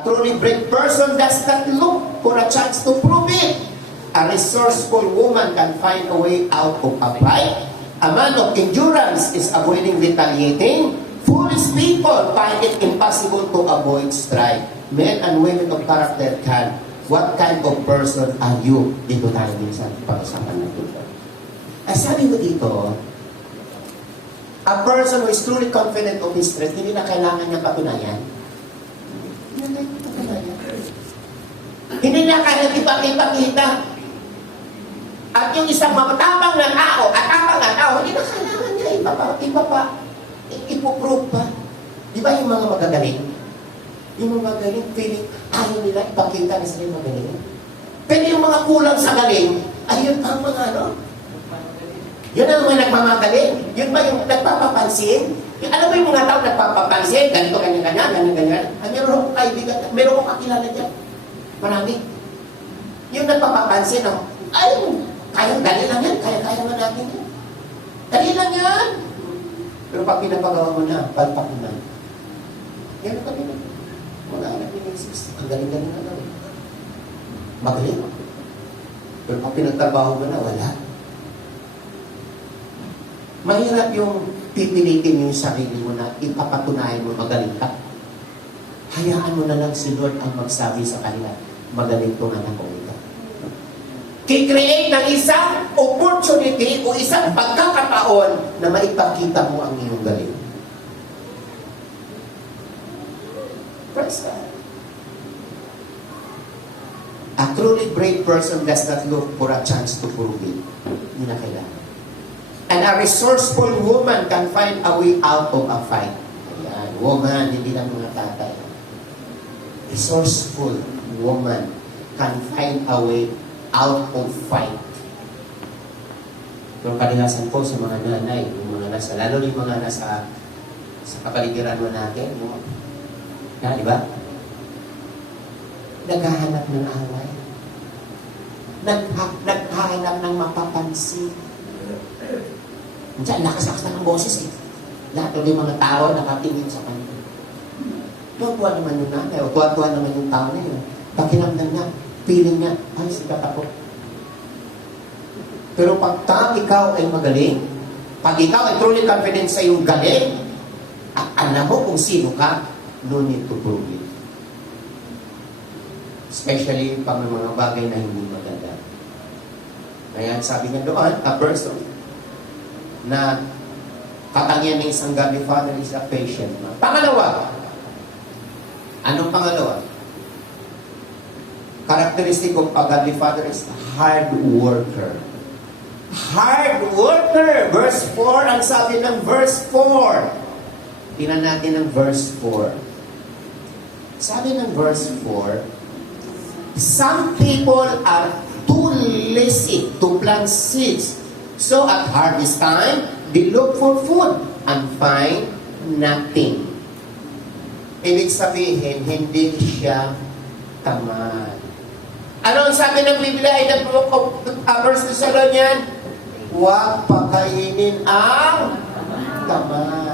Truly brave person does not look for a chance to prove it. A resourceful woman can find a way out of a fight. A man of endurance is avoiding retaliating. Foolish people find it impossible to avoid strife. Men and women of character can. What kind of person are you? Dito tayo minsan pag-usapan natin. Sabi ko dito, a person who is truly confident of his strength, hindi na kailangan niya patunayan. Hindi niya kaya ipakita. At yung isang matapang na tao, hindi na kailangan niya ipoprove pa. Di ba yung mga magagaling? Yung mga magaling, feeling, ayaw nila ipakita na sila magaling. Pero yung mga kulang sa galing, ayun ang mga yun ang mga nagmamagaling. Yun ba yung nagpapapansin? Alam mo yung mga tao nagpapapansin, ganito, ganyan. Meron akong kaibigan, meron akong kakilala dyan. Marami. Yung nagpapapansin, kaya, dali lang yan, kaya nga natin yan. Dali lang yan. Pero pag pinapagawa mo na, palpak mo na. Yan kami na. Mga anak ni Jesus, ang galing-galing na naman. Magaling. Pero pag pinagtrabaho mo na, wala. Mahirap yung pipilitin yung sarili mo na ipapatunayan mo magaling ka. Hayaan mo na lang si Lord ang magsabi sa kanila, magaling to anak ko ito. Kikreate ng isang opportunity o isang pagkakataon na maipakita mo ang iyong galing. Praise God. A truly brave person does not look for a chance to prove it. Hindi na kailangan. And a resourceful woman can find a way out of a fight. Ayan, woman, hindi lang mga tatay. Resourceful woman can find a way out of fight. Pero kadalasan po sa mga nanay, yung mga nasa, lalo yung mga nasa sa kapaligiran mo natin, di ba? Naghahanap ng away. Naghahanap ng mapapansin. Diyan, lakas-lakas na ng boses eh. Lahat ng mga tao nakatingin sa kanya. Tuwa naman yung nanay, o tuwa naman yung tao na yun. Pakiramdam niya, feeling niya, ay, sikat ako. Pero pag ikaw ay magaling, pag ikaw ay truly confident sa iyong galing, at alam mo kung sino ka, no need to prove it. Especially pag may mga bagay na hindi maganda. Kaya sabi niya doon, a person na katangian ng isang godly father is a patient man. Pangalawa, anong pangalawa? Characteristic of a godly father is hard worker. Hard worker! Verse 4, ang sabi ng verse 4. Tingnan natin ang verse 4. Sabi ng verse 4, some people are too lazy to plant seeds. So at harvest time, they look for food and find nothing. Ibig sabihin, hindi siya tamad. Ano ang sabi ng Biblia ay the book of 1 Thessalonians? Huwag pakainin ang tamad.